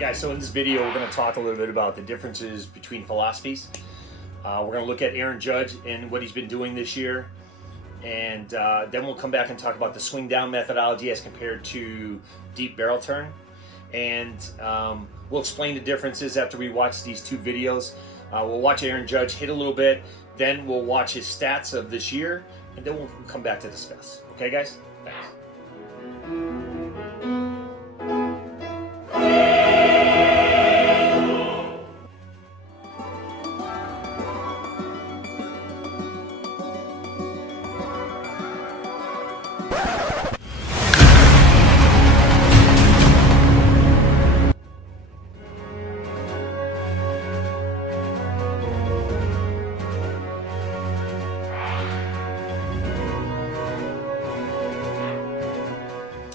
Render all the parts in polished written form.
Guys, so in this video we're going to talk a little bit about the differences between philosophies. We're going to look at Aaron Judge and what he's been doing this year, and then we'll come back and talk about the swing down methodology as compared to deep barrel turn, and we'll explain the differences after we watch these two videos. We'll watch Aaron Judge hit a little bit, then we'll watch his stats of this year, and then we'll come back to discuss. Okay guys? Thanks.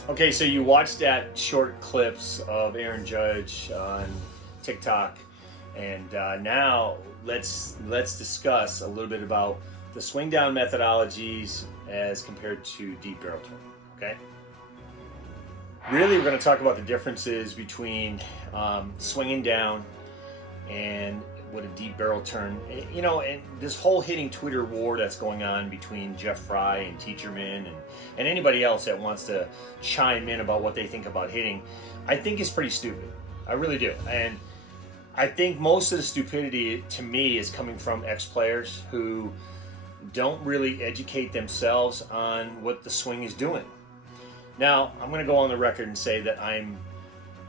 Okay, so you watched that short clips of Aaron Judge on TikTok, and now let's discuss a little bit about the swing down methodologies as compared to deep barrel turn. Okay, really, we're going to talk about the differences between swinging down and what a deep barrel turn. You know, and this whole hitting Twitter war that's going on between Jeff Frye and Teacherman and anybody else that wants to chime in about what they think about hitting, I think is pretty stupid. I really do. And I think most of the stupidity to me is coming from ex-players who don't really educate themselves on what the swing is doing. Now, I'm going to go on the record and say that I'm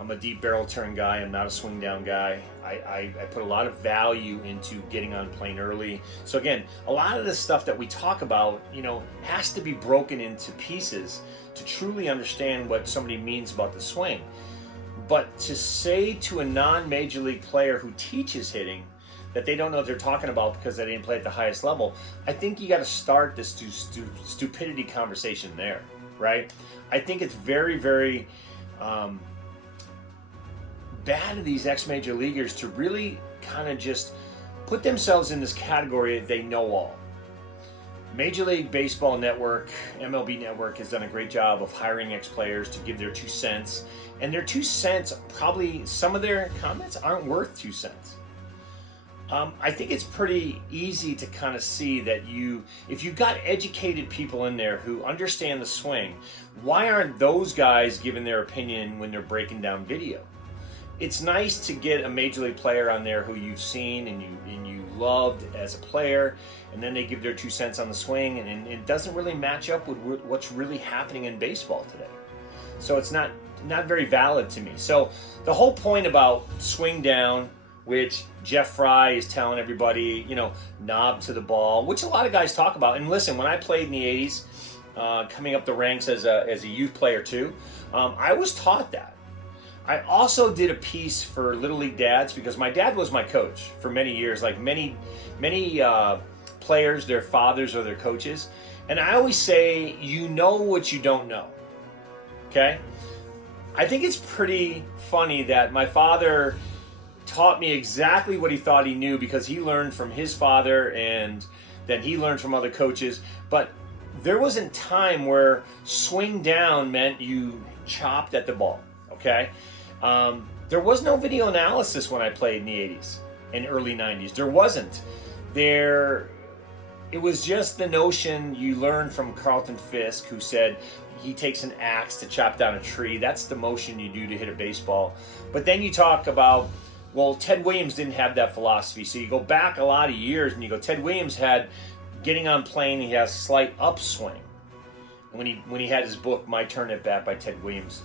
a deep barrel turn guy. I'm not a swing down guy. I put a lot of value into getting on plane early. So again, a lot of the stuff that we talk about, you know, has to be broken into pieces to truly understand what somebody means about the swing. But to say to a non-major league player who teaches hitting that they don't know what they're talking about because they didn't play at the highest level, I think you got to start this stupidity conversation there, right? I think it's very, very bad of these ex-major leaguers to really kind of just put themselves in this category that they know all. Major League Baseball Network, MLB Network, has done a great job of hiring ex-players to give their 2 cents. And their 2 cents, probably some of their comments aren't worth 2 cents. I think it's pretty easy to kind of see that if you've got educated people in there who understand the swing, why aren't those guys giving their opinion when they're breaking down video? It's nice to get a major league player on there who you've seen and you loved as a player, and then they give their 2 cents on the swing, and it doesn't really match up with what's really happening in baseball today. So it's not very valid to me. So the whole point about swing down, which Jeff Frye is telling everybody, you know, knob to the ball, which a lot of guys talk about. And listen, when I played in the 80s, coming up the ranks as a youth player too, I was taught that. I also did a piece for Little League dads because my dad was my coach for many years, like many players, their fathers are their coaches. And I always say, you know what you don't know, okay? I think it's pretty funny that my father taught me exactly what he thought he knew because he learned from his father and then he learned from other coaches. But there wasn't time where swing down meant you chopped at the ball, okay? There was no video analysis when I played in the 80s and early 90s. There wasn't. It was just the notion you learned from Carlton Fisk, who said he takes an axe to chop down a tree. That's the motion you do to hit a baseball. But then you talk about, well, Ted Williams didn't have that philosophy. So you go back a lot of years and you go, Ted Williams had getting on plane, he has slight upswing. When he had his book, My Turn at Bat by Ted Williams.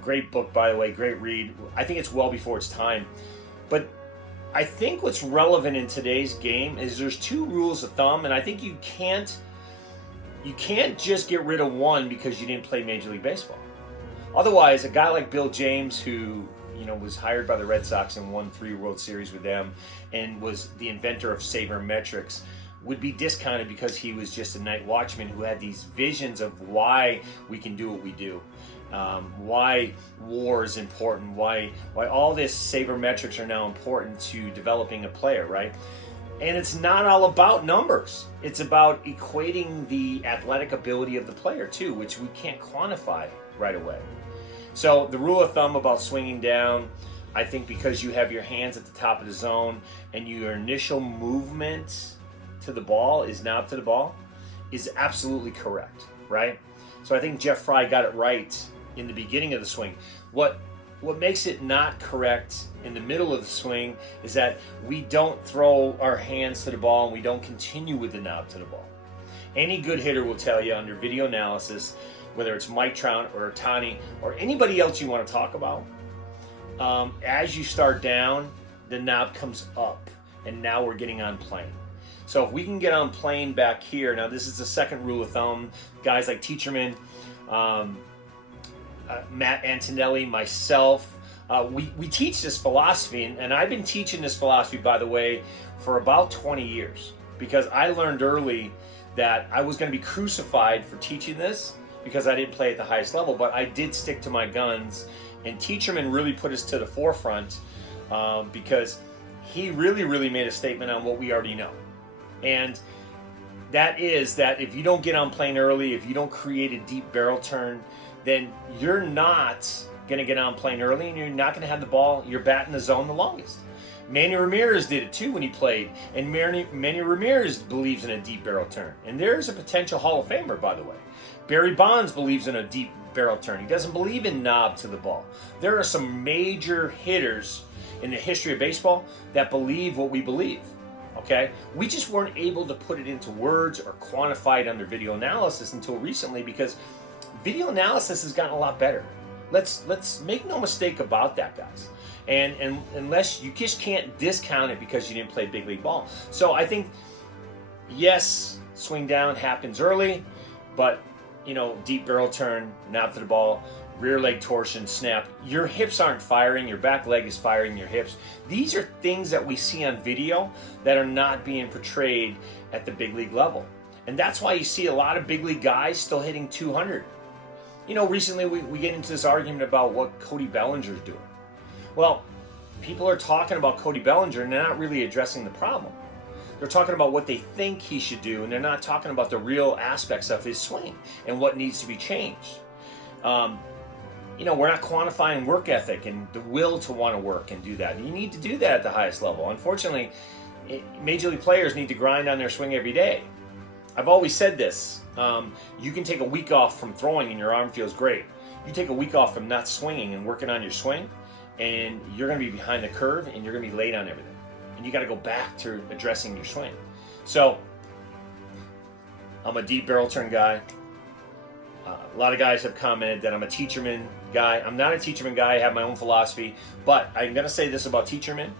Great book, by the way, great read. I think it's well before its time. But I think what's relevant in today's game is there's 2 rules of thumb, and I think you can't just get rid of one because you didn't play Major League Baseball. Otherwise, a guy like Bill James, who was hired by the Red Sox and won 3 World Series with them and was the inventor of sabermetrics, would be discounted because he was just a night watchman who had these visions of why we can do what we do. Why war is important, why all this sabermetrics are now important to developing a player, right? And it's not all about numbers. It's about equating the athletic ability of the player too, which we can't quantify right away. So the rule of thumb about swinging down, I think because you have your hands at the top of the zone and your initial movement to the ball is knob to the ball is absolutely correct, right? So I think Jeff Frye got it right in the beginning of the swing. What makes it not correct in the middle of the swing is that we don't throw our hands to the ball and we don't continue with the knob to the ball. Any good hitter will tell you under video analysis, whether it's Mike Trout or Tani or anybody else you want to talk about, as you start down, the knob comes up, and now we're getting on plane. So if we can get on plane back here, now this is the second rule of thumb. Guys like Teacherman, Matt Antonelli, myself, we teach this philosophy, and I've been teaching this philosophy, by the way, for about 20 years, because I learned early that I was going to be crucified for teaching this because I didn't play at the highest level, but I did stick to my guns. And Teacherman really put us to the forefront because he really made a statement on what we already know. And that is that if you don't get on plane early, if you don't create a deep barrel turn, then you're not going to get on plane early and you're not going to have the ball, your bat in the zone the longest. Manny Ramirez did it too when he played, and Manny Ramirez believes in a deep barrel turn. And there's a potential Hall of Famer, by the way. Barry Bonds believes in a deep barrel turn. He doesn't believe in knob to the ball. There are some major hitters in the history of baseball that believe what we believe. Okay? We just weren't able to put it into words or quantify it under video analysis until recently because video analysis has gotten a lot better. Let's make no mistake about that, guys. And unless you just can't discount it because you didn't play big league ball. So I think, yes, swing down happens early, but deep barrel turn, knob to the ball, rear leg torsion, snap. Your hips aren't firing. Your back leg is firing your hips. These are things that we see on video that are not being portrayed at the big league level. And that's why you see a lot of big league guys still hitting 200. Recently we get into this argument about what Cody Bellinger's doing. Well, people are talking about Cody Bellinger and they're not really addressing the problem. They're talking about what they think he should do, and they're not talking about the real aspects of his swing and what needs to be changed. We're not quantifying work ethic and the will to want to work and do that. And you need to do that at the highest level. Unfortunately, major league players need to grind on their swing every day. I've always said this. You can take a week off from throwing and your arm feels great. You take a week off from not swinging and working on your swing, and you're going to be behind the curve and you're going to be late on everything. And you got to go back to addressing your swing. So, I'm a deep barrel turn guy. A lot of guys have commented that I'm a Teacherman guy. I'm not a Teacherman guy. I have my own philosophy. But I'm going to say this about Teacherman.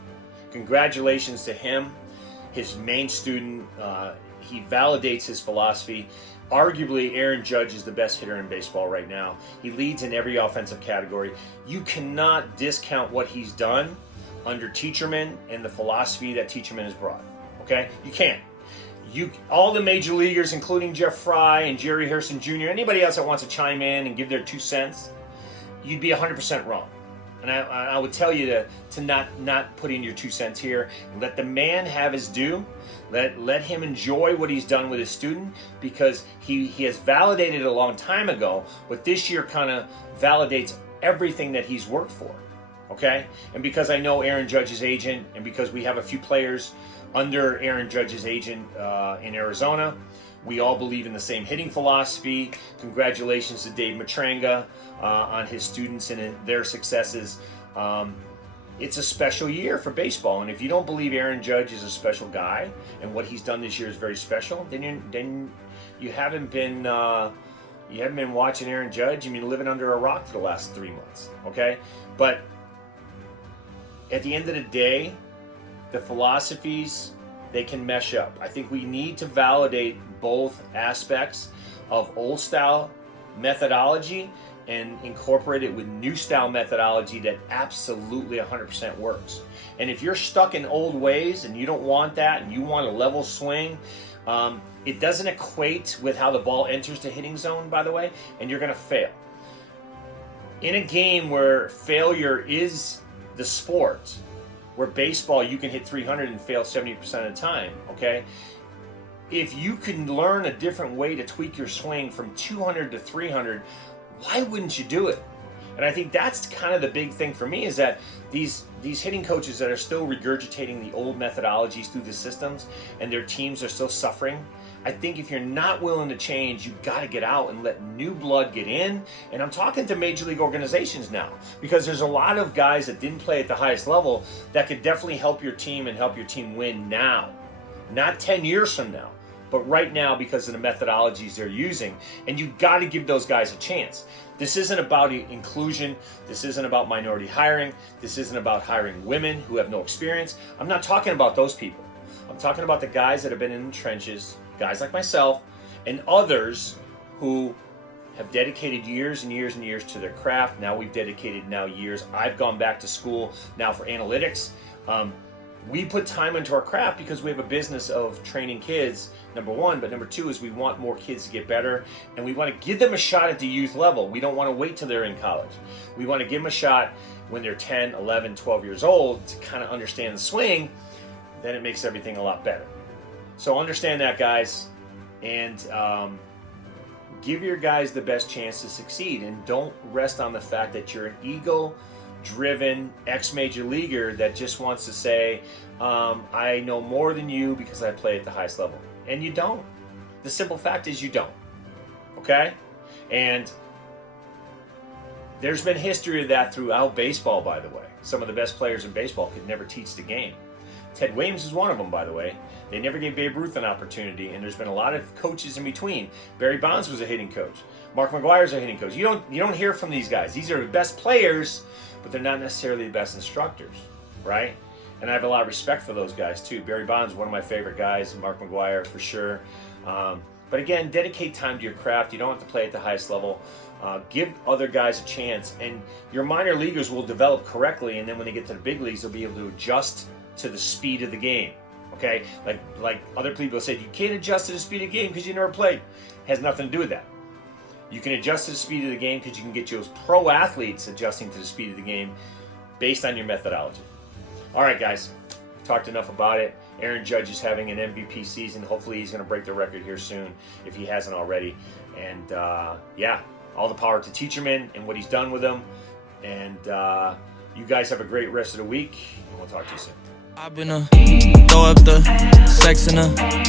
Congratulations to him, his main student. He validates his philosophy. Arguably, Aaron Judge is the best hitter in baseball right now. He leads in every offensive category. You cannot discount what he's done under Teacherman and the philosophy that Teacherman has brought. Okay? You can't. All the major leaguers, including Jeff Frye and Jerry Harrison Jr., anybody else that wants to chime in and give their 2 cents, you'd be 100% wrong. And I would tell you to not put in your 2 cents here and let the man have his due. Let him enjoy what he's done with his student, because he has validated it a long time ago, but this year kind of validates everything that he's worked for. Okay? And because I know Aaron Judge's agent, and because we have a few players under Aaron Judge's agent in Arizona, we all believe in the same hitting philosophy. Congratulations to Dave Matranga on his students and their successes. It's a special year for baseball, and if you don't believe Aaron Judge is a special guy and what he's done this year is very special, then you haven't been watching Aaron Judge. You've been living under a rock for the last 3 months. Okay, but at the end of the day, the philosophies, they can mesh up. I think we need to validate both aspects of old style methodology and incorporate it with new style methodology that absolutely 100% works. And if you're stuck in old ways and you don't want that and you want a level swing, it doesn't equate with how the ball enters the hitting zone, by the way, and you're going to fail. In a game where failure is the sport, where baseball you can hit 300 and fail 70% of the time, okay? If you can learn a different way to tweak your swing from 200 to 300, why wouldn't you do it? And I think that's kind of the big thing for me, is that these hitting coaches that are still regurgitating the old methodologies through the systems and their teams are still suffering, I think if you're not willing to change, you've got to get out and let new blood get in. And I'm talking to major league organizations now, because there's a lot of guys that didn't play at the highest level that could definitely help your team and help your team win now. Not 10 years from now, but right now, because of the methodologies they're using. And you've got to give those guys a chance. This isn't about inclusion. This isn't about minority hiring. This isn't about hiring women who have no experience. I'm not talking about those people. I'm talking about the guys that have been in the trenches, guys like myself and others who have dedicated years and years and years to their craft. Now we've dedicated years. I've gone back to school now for analytics. We put time into our craft because we have a business of training kids, number one, but number two is we want more kids to get better, and we want to give them a shot at the youth level. We don't want to wait till they're in college. We want to give them a shot when they're 10, 11, 12 years old to kind of understand the swing. Then it makes everything a lot better. So understand that, guys, and give your guys the best chance to succeed, and don't rest on the fact that you're an ego-driven ex-major leaguer that just wants to say, I know more than you because I play at the highest level. And you don't. The simple fact is you don't. Okay? And there's been history of that throughout baseball, by the way. Some of the best players in baseball could never teach the game. Ted Williams is one of them, by the way. They never gave Babe Ruth an opportunity, and there's been a lot of coaches in between. Barry Bonds was a hitting coach. Mark McGwire's a hitting coach. You don't hear from these guys. These are the best players, but they're not necessarily the best instructors, right? And I have a lot of respect for those guys too. Barry Bonds is one of my favorite guys. Mark McGwire for sure. But again, dedicate time to your craft. You don't have to play at the highest level. Give other guys a chance, and your minor leaguers will develop correctly, and then when they get to the big leagues, they'll be able to adjust to the speed of the game. Okay, like other people said, you can't adjust to the speed of the game because you never played. It has nothing to do with that. You can adjust to the speed of the game because you can get those pro athletes adjusting to the speed of the game based on your methodology. All right, guys, talked enough about it. Aaron Judge is having an MVP season. Hopefully he's going to break the record here soon if he hasn't already. And yeah, all the power to Teacherman and what he's done with them. And you guys have a great rest of the week, and we'll talk to you soon. I've been throw up the sex in a